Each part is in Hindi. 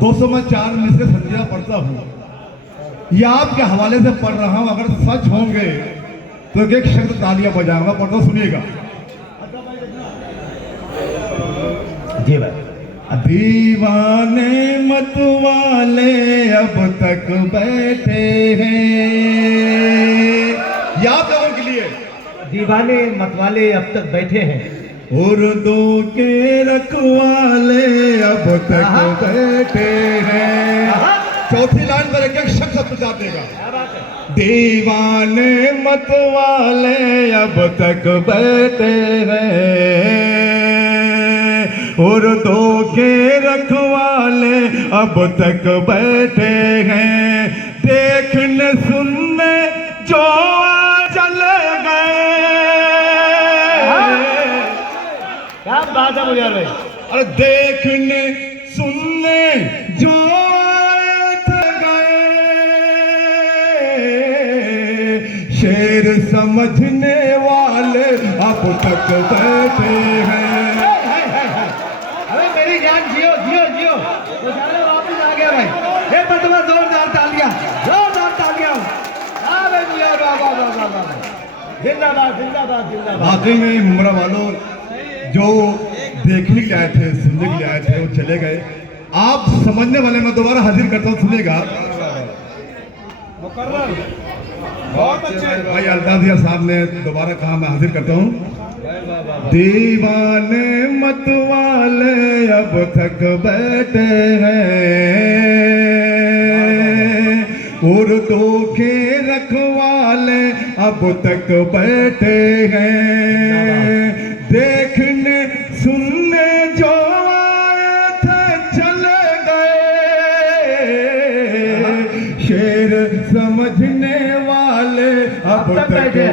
200 में 4 मिसरे संध्या पढ़ता हूँ, ये आपके हवाले से पढ़ रहा हूँ। अगर सच होंगे तो एक शब्द तालियां बजाऊंगा, पढ़ता सुनिएगा। जी भाई। दीवाने मत वाले अब तक बैठे हैं, याद लोगों के लिए। दीवाने मतवाले अब तक बैठे हैं, उर्दू के रखवाले अब तक बैठे हैं। चौथी लाइन पर एक एक शख्स बता देगा। दीवाने मत वाले अब तक बैठे हैं, उर्दू के रखवाले अब तक बैठे हैं। देखने सुनने जो चले गए। क्या बात है मुझे भाई। अरे देखने सुनने जो गए, शेर समझने वाले अब तक बैठे हैं। अरे मेरी जान जियो जियो जियो, तो सारे वापस आ गया भाई। ये मतलब जोरदार तालियां, जोरदार तालियां। अरे जियो, वाह वाह वाह वाह वाह, जिंदाबाद जिंदाबाद जिंदाबाद। वाकई में मुमरा वालों जो देखने के लिए आए थे, सुनने के लिए आए थे, वो चले गए। आप समझने वाले मैं दोबारा हाजिर करता हूँ, सुनेगा। बहुत अच्छे भाई अल्ताफिया साहब ने दोबारा कहा, मैं हाजिर करता हूँ। दीवाने मत वाले अब तक बैठे हैं, उर्दू के रखवाले अब तक बैठे हैं। देखने सुनने जो आए थे चले गए, शेर समझने वाले अब तक बैठे।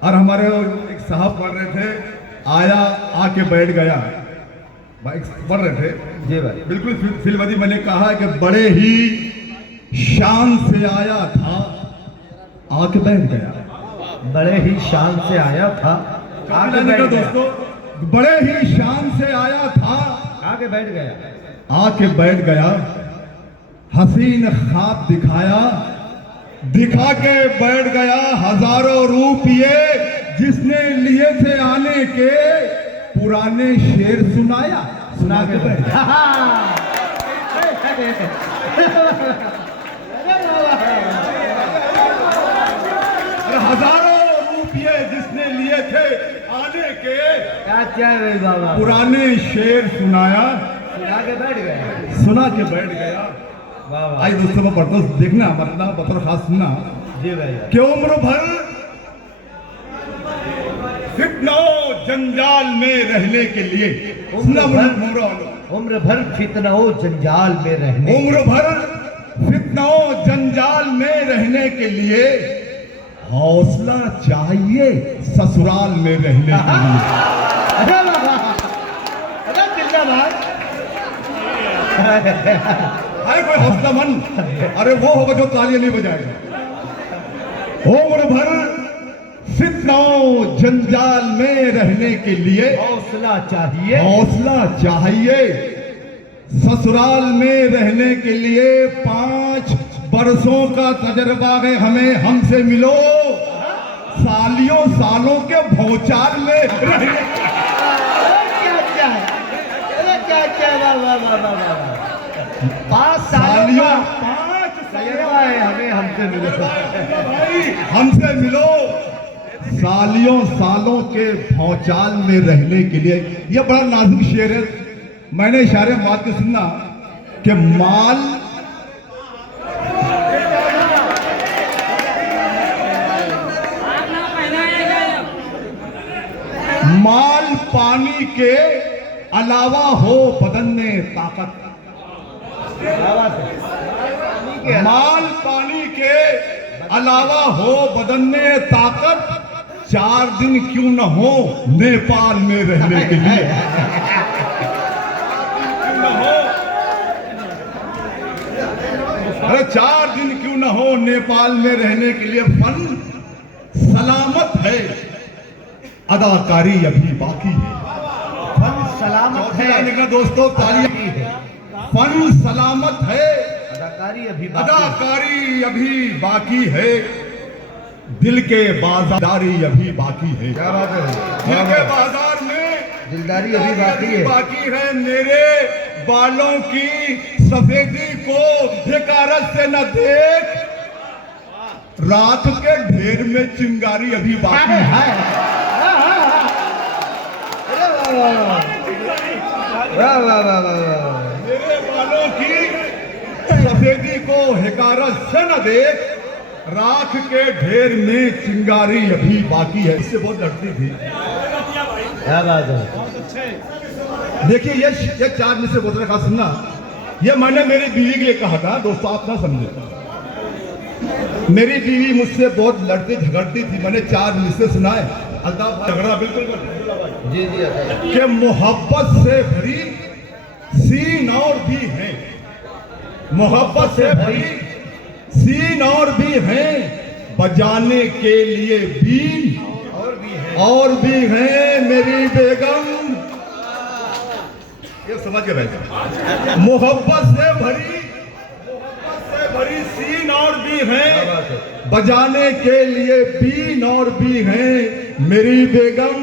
और हमारे एक साहब पढ़ रहे थे, आया आके बैठ गया, भाई पढ़ रहे थे। जी भाई। बिल्कुल फिल्मदी मैंने कहा कि बड़े ही शान से आया था, आके बैठ गया। बड़े ही शान से आया था, आगे बैठ गया। दोस्तों, बड़े ही शान से आया था, आगे बैठ गया। आके बैठ गया। हसीन ख्वाब दिखाया, दिखा के बैठ गया। हजारों रुपये जिसने लिए थे आने के, पुराने शेर सुनाया, सुना के बैठ गया। हजारों रुपये जिसने लिए थे आने के, क्या बाबा, पुराने शेर सुनाया, सुना के बैठ गया। सुना के बैठ गया। आई दोस्तों को पढ़ता हूँ, देखना मरना बतौर खास सुनना। जी भाई। कि उम्र भर फितनाओं जंजाल में रहने के लिए, उम्र भर फितनाओं जंजाल में रहने, उम्र भर फितनाओं जंजाल में रहने के लिए हौसला चाहिए ससुराल में रहने के लिए। अरे कोई हौसला मन, अरे वो होगा जो तालियां नहीं बजाएगा। उम्र भर फितनाओं जंजाल में रहने के लिए हौसला चाहिए, हौसला चाहिए ससुराल में रहने के लिए। 5 बरसों का तजर्बा है हमें, हमसे मिलो सालियों सालों के भौचाल में रहने। पाँच सालियों, 5 हमें हमसे मिलो, भाई हमसे मिलो सालियों सालों के भौचाल में रहने के लिए। यह बड़ा नाजुक शेर है, मैंने इशारे में बात के सुनना कि माल पानी के अलावा हो बदन में ताकत, माल पानी के अलावा हो बदन में ताकत, 4 दिन क्यों न हो नेपाल में रहने के लिए। अरे 4 दिन क्यों न हो नेपाल में रहने के लिए। फन सलामत है, अदाकारी अभी बाकी है। फन सलामत चौथी है। लाइन लिखना दोस्तों, तालियां। अदाकारी है। फन सलामत है, अदाकारी अभी बाकी है। अदाकारी अभी बाकी है, दिल के बाजारी अभी बाकी है। क्या बात है? दिल के बाजार में दिलदारी अभी बाकी है। बाकी है। मेरे बालों की सफेदी को हिकारत से न देख, रात के ढेर में चिंगारी अभी बाकी है। हाय, अरे वाह वाह वाह वाह वाह वाह। मेरे बालों की सफेदी को हिकारत से न देख, राख के ढेर में चिंगारी अभी बाकी है। इससे बहुत लड़ती थी। क्या बात है? देखिए ये चार में से बोल रखा सुनना, ये मैंने मेरी बीवी के लिए कहा था दोस्तों, आप ना समझे। मेरी बीवी मुझसे बहुत लड़ती झगड़ती थी, मैंने चार मिससे सुनाए। अल्ताफ झगड़ा बिल्कुल जी जी कि मोहब्बत से भरी सीन और भी है, मोहब्बत से भरी सीन और भी है, बजाने के लिए बीन और भी है मेरी बेगम। ये समझ के बैठे। मोहब्बत से भरी सीन और भी है, बजाने के लिए बीन और भी है मेरी बेगम।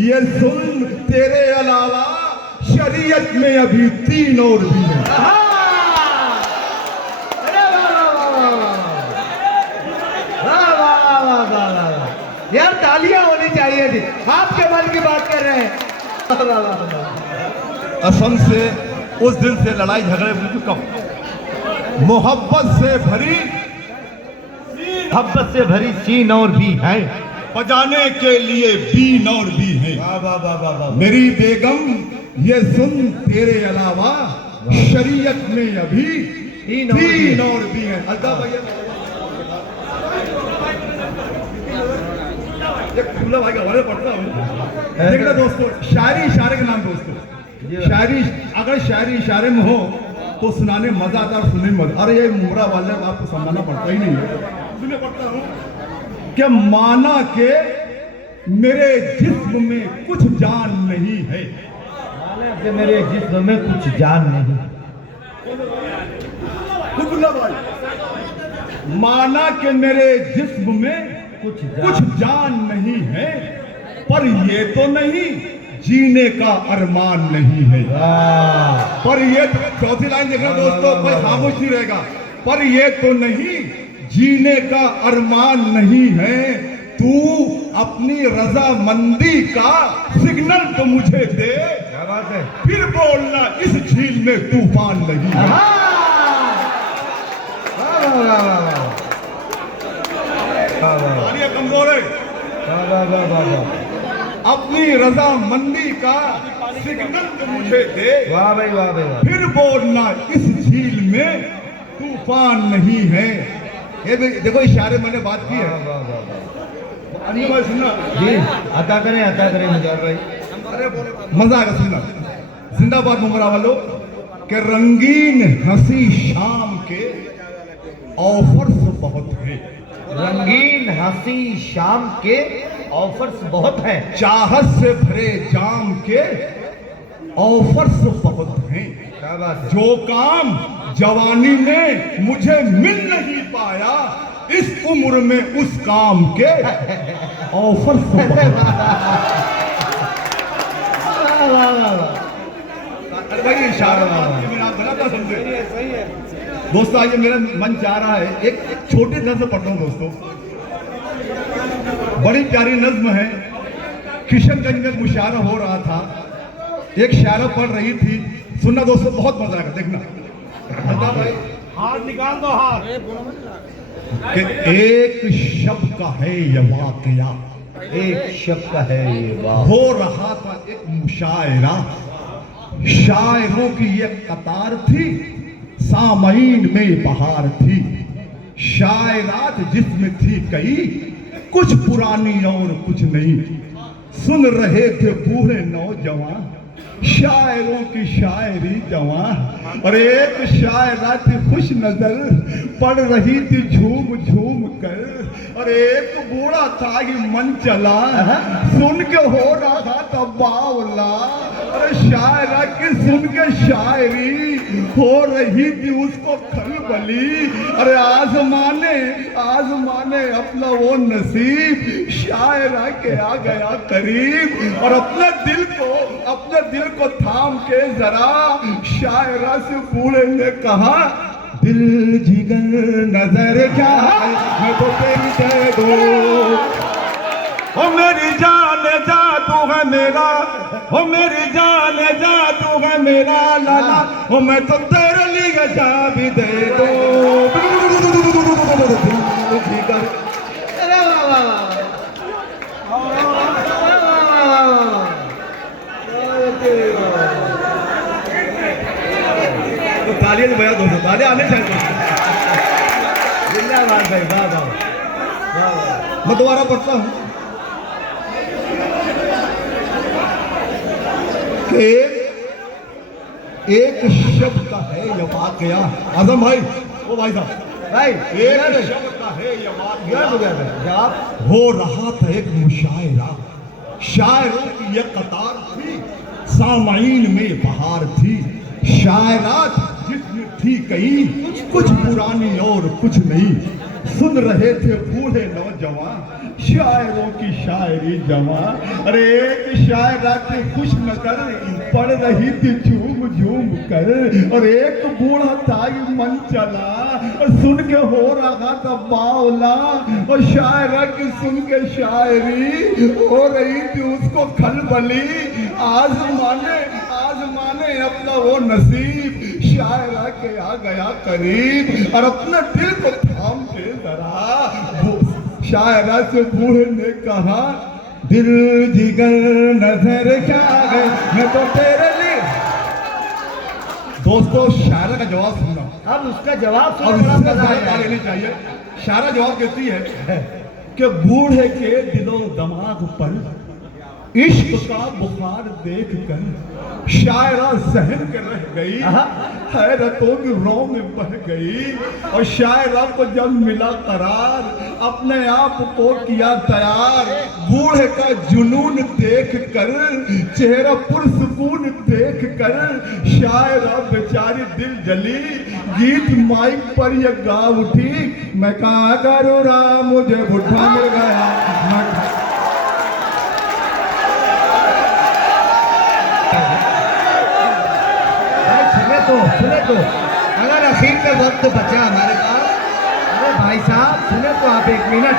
ये सुन, तेरे अलावा शरीयत में अभी तीन और भी है। अरे वाह वाह वाह वाह वाह। यार तालियां होनी चाहिए थी। आपके मन की बात कर रहे हैं। वाह वाह वाह वाह। असम से उस दिन से लड़ाई झगड़े बिल्कुल कम। मोहब्बत से भरी सीन और भी है, बजाने के लिए बीन और भी है। वाह वाह वाह वाह वाह। मेरी बेगम ये सुन, तेरे अलावा शरीयत में अभी तीन और भी है। अल्ताफ भैया खुला भाई का हवाले पढ़ता हूँ। देखना दोस्तों, शायरी इशारे के नाम दोस्तों, शायरी अगर शायरी इशारे में हो तो सुनाने मजा आता है और सुनने में मजा। अरे ये मुमरा वाले आपको समझाना पड़ता ही नहीं है। सुने पढ़ता हूँ कि माना के मेरे जिस्म में कुछ जान नहीं है, कि मेरे जिस्म में कुछ जान नहीं। माना के मेरे जिस्म में कुछ जान नहीं है, पर ये तो नहीं जीने का अरमान नहीं है। पर ये चौथी लाइन देखना दोस्तों, कोई खामोश नहीं रहेगा। पर ये तो नहीं जीने का अरमान नहीं है, तू अपनी रजामंदी का सिग्नल तो मुझे दे। क्या बात है? फिर बोलना इस झील में तूफान नहीं है। तालियां कमजोर है। अपनी रजामंदी का सिग्नल तो मुझे दे। वाह भाई वाह भाई वाह। फिर बोलना इस झील में तूफान नहीं है। ये भी देखो इशारे मैंने बात की है। अन्य भाई सुनना जी, अता करें मुजार भाई। मजा आएगा सुनना। जिंदाबाद मुमरा वालों के रंगीन हंसी शाम के ऑफर्स बहुत हैं। रंगीन हंसी शाम के ऑफर्स बहुत हैं। चाहत से भरे जाम के ऑफर्स बहुत हैं। क्या बात है? जो काम जवानी में मुझे मिल नहीं पाया, इस उम्र में उस काम के ऑफर्स बहुत हैं। अरे भाई इशारा आप गलत ना समझे। दोस्तों आइए, मेरा मन चाह रहा है एक छोटी नज्म पढ़ता हूँ दोस्तों। बड़ी प्यारी नज्म है। किशनगंज में मुशायरा हो रहा था, एक शायरा पढ़ रही थी। सुनना दोस्तों, बहुत मजा आएगा, देखना। भाई हाथ निकाल दो, हाथ। कि एक शब का है ये वाकया, एक शब का है ये वाह। हो रहा था एक मुशायरा, शायरों की ये कतार थी, सामईन में बहार थी। शायरात जिसमें थी कई, कुछ पुरानी और कुछ नई। सुन रहे थे बूढ़े नौजवान, शायरों की शायरी जवां, और एक शायरा थी खुश नजर पढ़ रही थी झूम झूम कर, और एक बूढ़ा था कि मन चला सुन के हो रहा था तब बावला। अरे शायरा की सुन के शायरी हो रही थी उसको खलबली। अरे आजमाने अपना वो नसीब, शायरा के आ गया करीब, और अपने दिल को थाम के जरा शायरा से बूढ़े ने कहा, दिल जिगर नजर क्या है मैं तो तेरी दे दो, ओ मेरी जान जादू है मेरा, ओ मेरी जान जादू है मेरा लाला, ओ मैं तो तेरे लिए जा भी दे दो। अरे वाह वाह वाह। तो तालियां तो भैया दोस्तों, तालियां आने चाहिए। जिंदाबाद भाई, वाह वाह। मैं दोबारा पढ़ता हूँ कि एक शब्द का है ये वाकया। आजम भाई, ओ भाई साहब, भाई एक शब्द का है ये वाकया। जवाब हो रहा था एक मुशायरा, शायरों की ये कतार थी, सामाईन में बहार थी, शायरात जिसमें थी कई कुछ पुरानी और कुछ नहीं, सुन रहे थे बूढ़े नौजवान शायरों की शायरी जमा। अरे एक शायरा थी खुश नजर पढ़ रही थी झूम झूम कर, और एक बूढ़ा था कि मन चला और सुन के हो रहा था बावला, और शायरा की सुन के शायरी हो रही थी उसको खलबली। आजमाने अपना वो नसीब, शायरा के आ गया करीब, और अपने दिल को थाम के जरा शायरा से बूढ़े ने कहा, दिल जिगर नजर क्या है मैं तो तेरे लिए। दोस्तों, शायरा का जवाब सुनना, अब उसका जवाब और सुनना इसमें मजा ज़्यादा आएगा। लेनी चाहिए। शायरा जवाब देती है कि बूढ़े के दिलो दिमाग पर इश्क का बुखार देख कर शायरा सहम के रह गई, हैरतों की रो में बह गई, और शायरा को जब मिला करार अपने आप को किया तैयार, बूढ़े का जुनून देख कर चेहरा पुरसुकून देख कर शायरा बेचारी दिल जली, गीत माइक पर ये गा उठी, मैं कहाँ करूँ राम मुझे बुढ़ा मिल गया। सुने तो अगर अखीर में वक्त बचा हमारे पास, अरे भाई साहब सुने तो आप 1 मिनट।